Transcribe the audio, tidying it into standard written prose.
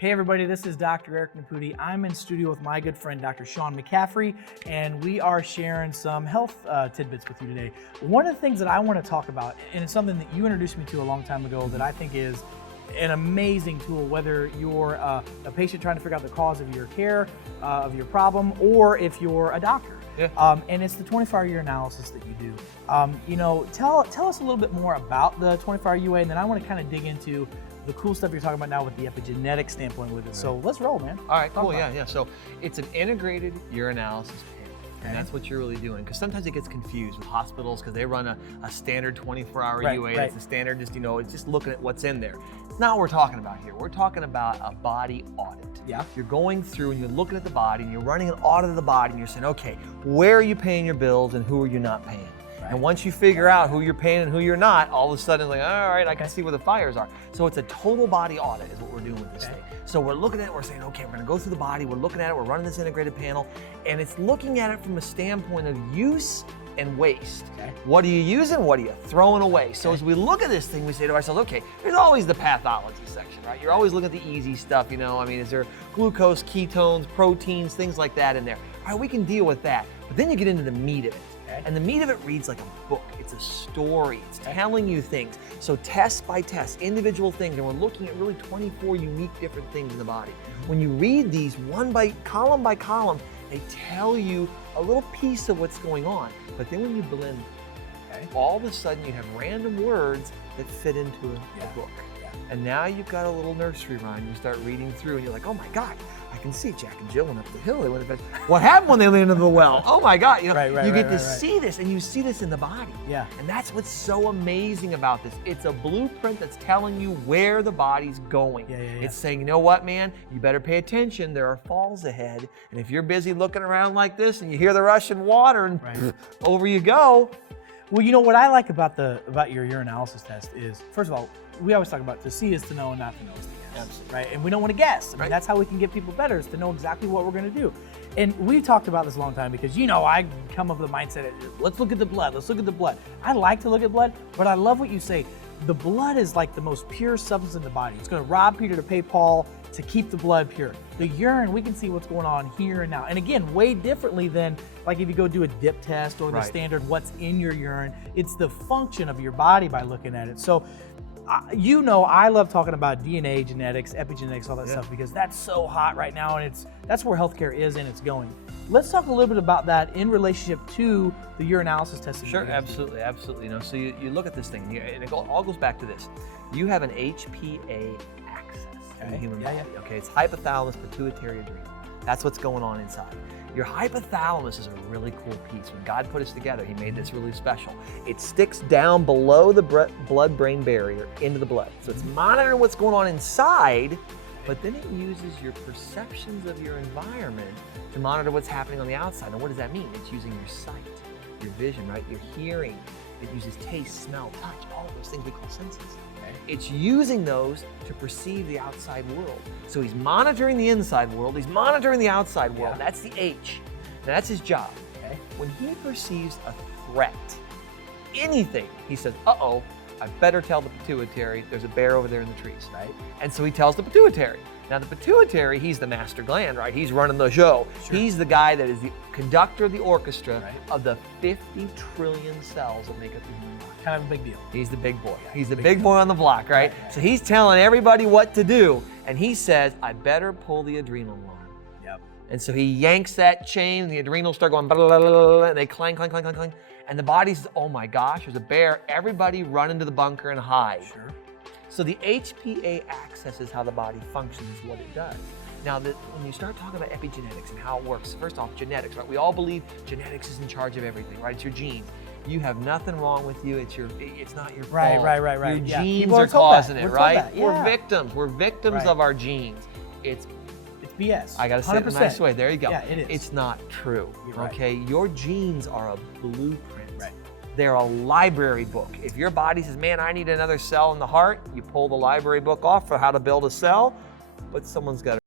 Hey everybody, this is Dr. Eric Nepute. I'm in studio with my good friend Dr. Sean McCaffrey, and we are sharing some health tidbits with you today. One of the things that I want to talk about, and it's something that you introduced me to a long time ago that I think is an amazing tool, whether you're a patient trying to figure out the cause of your care, of your problem, or if you're a doctor. Yeah. And it's the 24-hour urinalysis that you do. Tell us a little bit more about the 24-hour UA, and then I want to kind of dig into the cool stuff you're talking about now with the epigenetic standpoint with it. So let's roll, man. All right, cool, yeah. So it's an integrated urinalysis panel, and that's what you're really doing. Because sometimes it gets confused with hospitals because they run a standard 24-hour UA. It's a standard, it's just looking at what's in there. It's not what we're talking about here. We're talking about a body audit. Yeah. You're going through and you're looking at the body and you're running an audit of the body and you're saying, okay, where are you paying your bills and who are you not paying? And once you figure out who you're paying and who you're not, all of a sudden, like, all right, I can see where the fires are. So it's a total body audit is what we're doing with this thing. So we're looking at it, we're saying, okay, we're gonna go through the body, we're looking at it, we're running this integrated panel, and it's looking at it from a standpoint of use and waste. What are you using? What are you throwing away? So as we look at this thing, we say to ourselves, okay, there's always the pathology section, right? You're always looking at the easy stuff, is there glucose, ketones, proteins, things like that in there? All right, we can deal with that. But then you get into the meat of it. And the meat of it reads like a book. It's a story. It's telling you things. So test by test, individual things, and we're looking at really 24 unique different things in the body. When you read these by column, they tell you a little piece of what's going on. But then when you blend, all of a sudden you have random words that fit into a book. And now you've got a little nursery rhyme. You start reading through and you're like, oh my God, I can see Jack and Jill went up the hill. They went up. What happened when they landed in the well? Oh my God, you get to see this, and you see this in the body. Yeah. And that's what's so amazing about this. It's a blueprint that's telling you where the body's going. It's saying, you know what, man, you better pay attention. There are falls ahead. And if you're busy looking around like this and you hear the rushing water and over you go. Well, what I like about your urinalysis test is, first of all, we always talk about to see is to know and not to know is to guess. Absolutely. Right? And we don't want to guess. I mean, that's how we can get people better, is to know exactly what we're going to do. And we've talked about this a long time because, I come up with the mindset, let's look at the blood, let's look at the blood. I like to look at blood, but I love what you say. The blood is like the most pure substance in the body. It's going to rob Peter to pay Paul to keep the blood pure. The urine, we can see what's going on here and now. And again, way differently than like if you go do a dip test or the standard what's in your urine. It's the function of your body by looking at it. So, I love talking about DNA, genetics, epigenetics, all that stuff, because that's so hot right now, and that's where healthcare is and it's going. Let's talk a little bit about that in relationship to the urinalysis test. Sure, absolutely. So you look at this thing, and it all goes back to this. You have an HPA Access in the human body. Okay, it's hypothalamus, pituitary, adrenal. That's what's going on inside. Your hypothalamus is a really cool piece. When God put us together, He made this really special. It sticks down below the blood-brain barrier into the blood. So it's monitoring what's going on inside, but then it uses your perceptions of your environment to monitor what's happening on the outside. And what does that mean? It's using your sight, your vision, right? Your hearing. It uses taste, smell, touch, all of those things we call senses. It's using those to perceive the outside world. So He's monitoring the inside world, He's monitoring the outside world. That's the H. Now that's His job. When He perceives a threat, anything, He says, uh-oh, I better tell the pituitary, there's a bear over there in the trees, right? And so He tells the pituitary. Now the pituitary, he's the master gland, right? He's running the show. He's the guy that is the conductor of the orchestra of the 50 trillion cells that make up the human body. Kind of a big deal. He's the big boy. He's the big boy on the block, right? So he's telling everybody what to do, and he says, I better pull the adrenal line. And so he yanks that chain, and the adrenals start going, blah, blah, blah, blah, and they clang, clang, clang, clang, clang. And the body says, oh my gosh, there's a bear. Everybody run into the bunker and hide. So the HPA Access is how the body functions, what it does. Now, when you start talking about epigenetics and how it works, first off, genetics, right? We all believe genetics is in charge of everything, right? It's your genes. You have nothing wrong with you. It's not your fault. Right. Your genes are causing it, right? We're victims. We're victims of our genes. It's BS. I gotta say it in a nice way. There you go. Yeah, it is. It's not true. Okay, your genes are a blueprint. They're a library book. If your body says, man, I need another cell in the heart, you pull the library book off for how to build a cell, but someone's got to